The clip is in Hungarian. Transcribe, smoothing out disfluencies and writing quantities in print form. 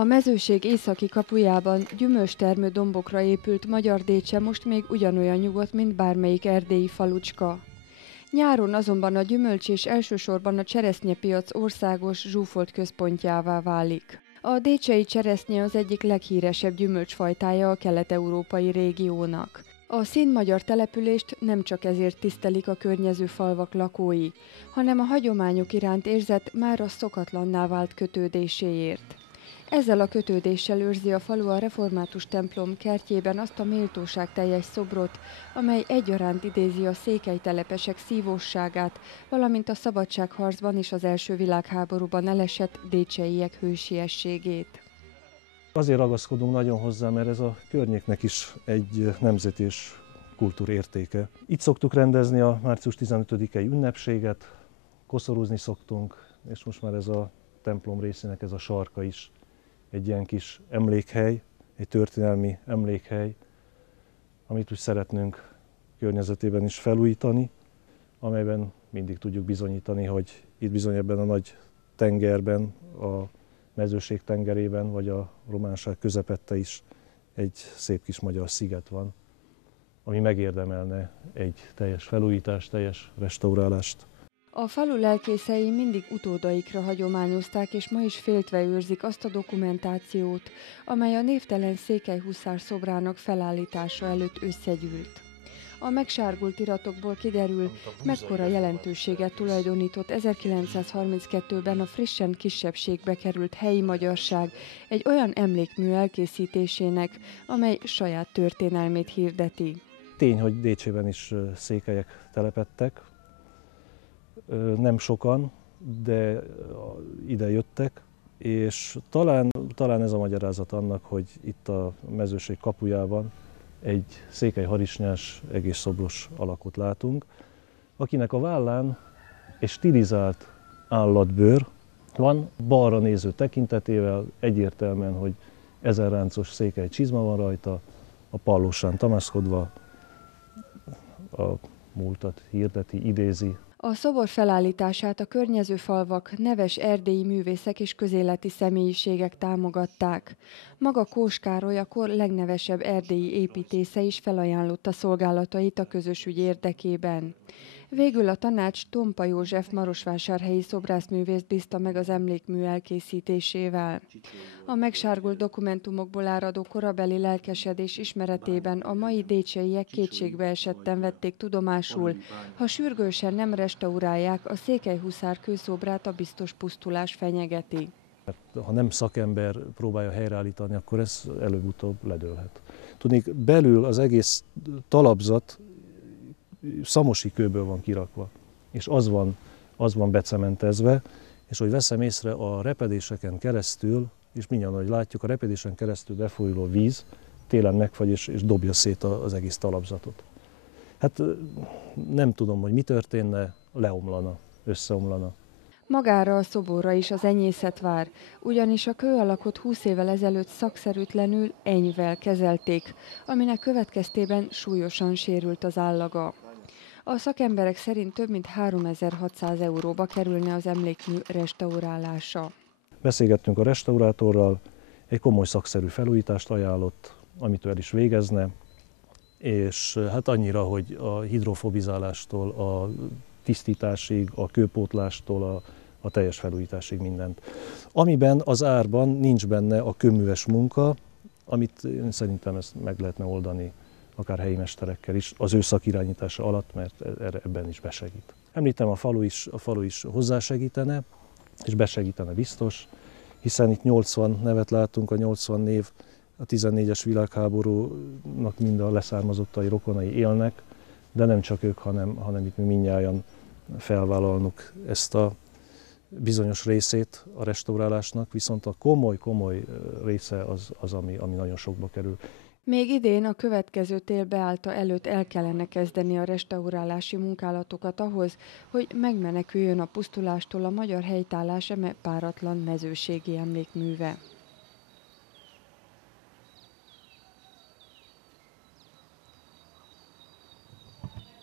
A mezőség északi kapujában gyümölcstermő dombokra épült Magyar Décse most még ugyanolyan nyugodt, mint bármelyik erdélyi falucska. Nyáron azonban a gyümölcs és elsősorban a cseresznyepiac országos zsúfolt központjává válik. A décsei cseresznye az egyik leghíresebb gyümölcsfajtája a kelet-európai régiónak. A színmagyar települést nem csak ezért tisztelik a környező falvak lakói, hanem a hagyományok iránt érzett mára szokatlanná vált kötődéséért. Ezzel a kötődéssel őrzi a falu a református templom kertjében azt a méltóságteljes szobrot, amely egyaránt idézi a székelytelepesek szívósságát, valamint a szabadságharcban és az első világháborúban elesett décseiek hősiességét. Azért ragaszkodunk nagyon hozzá, mert ez a környéknek is egy nemzet és kultúrértéke. Itt szoktuk rendezni a március 15-i ünnepséget, koszorúzni szoktunk, és most már ez a templom részének ez a sarka is egy ilyen kis emlékhely, egy történelmi emlékhely, amit úgy szeretnünk környezetében is felújítani, amelyben mindig tudjuk bizonyítani, hogy itt bizony ebben a nagy tengerben, a mezőség tengerében, vagy a románság közepette is egy szép kis magyar sziget van, ami megérdemelne egy teljes felújítást, teljes restaurálást. A falu lelkészei mindig utódaikra hagyományozták, és ma is féltve őrzik azt a dokumentációt, amely a névtelen székelyhuszár szobrának felállítása előtt összegyűlt. A megsárgult iratokból kiderül, mekkora jelentőséget tulajdonított 1932-ben a frissen kisebbségbe került helyi magyarság egy olyan emlékmű elkészítésének, amely saját történelmét hirdeti. Tény, hogy Décsében is székelyek telepedtek, nem sokan, de ide jöttek, és talán ez a magyarázat annak, hogy itt a mezőség kapujában egy székely harisnyás, egész szobros alakot látunk, akinek a vállán egy stilizált állatbőr van, balra néző tekintetével, egyértelműen, hogy ezerráncos székely csizma van rajta, a pallósán tamaszkodva, a múltat hirdeti, idézi. A szobor felállítását a környező falvak, neves erdélyi művészek és közéleti személyiségek támogatták. Maga Kós Károly, a kor legnevesebb erdélyi építésze is felajánlotta szolgálatait a közös ügy érdekében. Végül a tanács Tompa József marosvásárhelyi szobrászművészt bízta meg az emlékmű elkészítésével. A megsárgult dokumentumokból áradó korabeli lelkesedés ismeretében a mai décseiek kétségbe esetten vették tudomásul, ha sürgősen nem restaurálják, a székelyhuszár kőszobrát a biztos pusztulás fenyegeti. Ha nem szakember próbálja helyreállítani, akkor ez előbb-utóbb ledőlhet. Tudnék, belül az egész talapzat szamosi kőből van kirakva, és az van becementezve, és hogy veszem észre, a repedéseken keresztül, és mindjárt, ahogy látjuk, a repedésen keresztül befolyuló víz télen megfagy és dobja szét az egész talapzatot. Hát nem tudom, hogy mi történne, leomlana, összeomlana. Magára a szoborra is az enyészet vár, ugyanis a kőalakot 20 évvel ezelőtt szakszerűtlenül enyvel kezelték, aminek következtében súlyosan sérült az állaga. A szakemberek szerint több mint 3600 euróba kerülne az emlékmű restaurálása. Beszélgettünk a restaurátorral, egy komoly szakszerű felújítást ajánlott, amit ő el is végezne, és hát annyira, hogy a hidrofobizálástól, a tisztításig, a kőpótlástól, a teljes felújításig mindent. Amiben az árban nincs benne a kőműves munka, amit én szerintem ezt meg lehetne oldani akár helyi mesterekkel is, az ő szakirányítása alatt, mert ebben is besegít. Említem, a falu is hozzásegítene, és besegítene biztos, hiszen itt 80 nevet látunk, a 80 név a 14-es világháborúnak mind a leszármazottai, rokonai élnek, de nem csak ők, hanem itt mi mindnyájan felvállalnunk ezt a bizonyos részét a restaurálásnak, viszont a komoly része az ami nagyon sokba kerül. Még idén a következő tél beállta előtt el kellene kezdeni a restaurálási munkálatokat ahhoz, hogy megmeneküljön a pusztulástól a magyar helytállás eme páratlan mezőségi emlékműve.